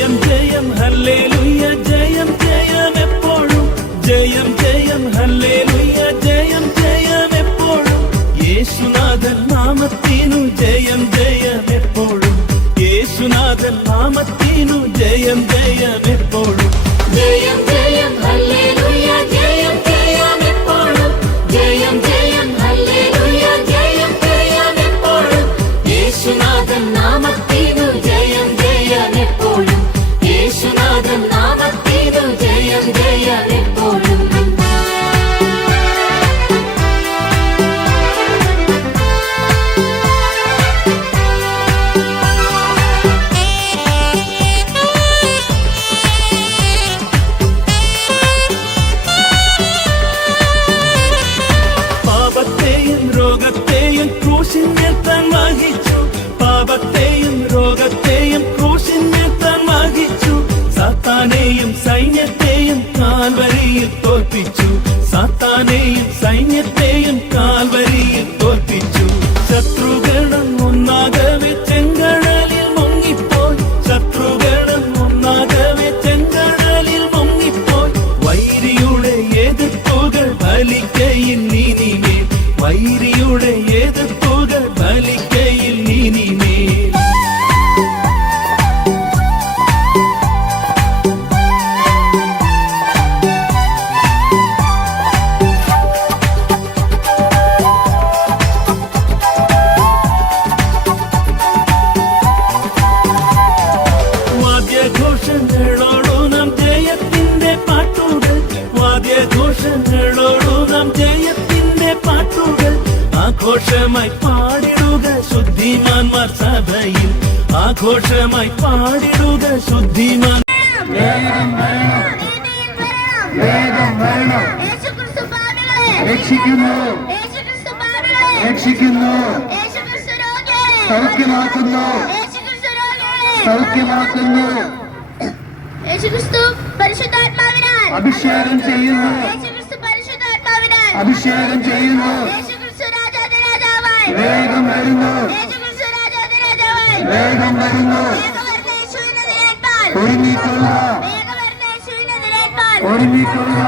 ജയം ജയം ഹല്ലേലൂയ ജയം ജയം എപ്പോഴും ജയം ജയം ഹല്ലേലൂയ ജയം ജയം എപ്പോഴും യേശുനാഥൻ നാമത്തിനു ജയം ജയം എപ്പോഴും യേശുനാഥൻ നാമത്തിനു ജയം ജയം എപ്പോഴും ജയം ജയം ഹല്ലേലൂയ ജയം ജയം എപ്പോഴും ജയം ജയം ഹല്ലേലൂയ ജയം ജയം എപ്പോഴും യേശുനാഥൻ നാമത്തിനു ജയം ജയം എപ്പോഴും യേശുനാഥൻ നാമത്തിനു ജയം ജയം എപ്പോഴും രോഗത്തെയും ക്രൂശിന്മേൽ താൻ വഹിച്ചു പാപത്തെയും രോഗത്തെയും ക്രൂശിന്മേൽ താൻ വഹിച്ചു സാത്താനെയും സൈന്യത്തെയും കാൽവരിയിൽ തോൽപ്പിച്ചു സാത്താനെയും സൈന്യത്തെയും കാൽവരിയിൽ തോൽപ്പിച്ചു ശത്രുഗണം ഒന്നാകവെ ചെങ്കടലിൽ മുങ്ങിപ്പോയി ശത്രുഗണം ഒന്നാകവെ ചെങ്കടലിൽ മുങ്ങിപ്പോയി വൈരിയുടെ എതിർപ്പുകൾ ഫലിക്കയിൽ നീനിമേൽ വൈരിയുടെ എതിർപ്പുകൾ ഫലിക്കയിൽ നീനിമേൽ വാദ്യഘോഷങ്ങളോടു നാം ജയത്തിന്റെ പാട്ടുകൾ വാദ്യഘോഷങ്ങളോടു നാം ജയത്തിന്റെ പാട്ടുകൾ ആഘോഷമായി പാടിടുക ശുദ്ധിമാന്മാർ സഭയിൽ ആഘോഷമായി പാടിടുക ശുദ്ധിമാൻ രക്ഷിക്കുന്നു രക്ഷിക്കുന്നു സൗഖ്യമാക്കുന്നു സൗഖ്യമാക്കുന്നു യേശുക്രിസ്തു പരിശുദ്ധാത്മാവിനാൽ അഭിഷേകം ചെയ്യുന്നു അഭിഷേകം ചെയ്യുന്നു വേഗം വരുന്നു വേഗം വരുന്നു ഒരുങ്ങിക്കൊള്ളുക ഒരുങ്ങിക്കൊള്ളുക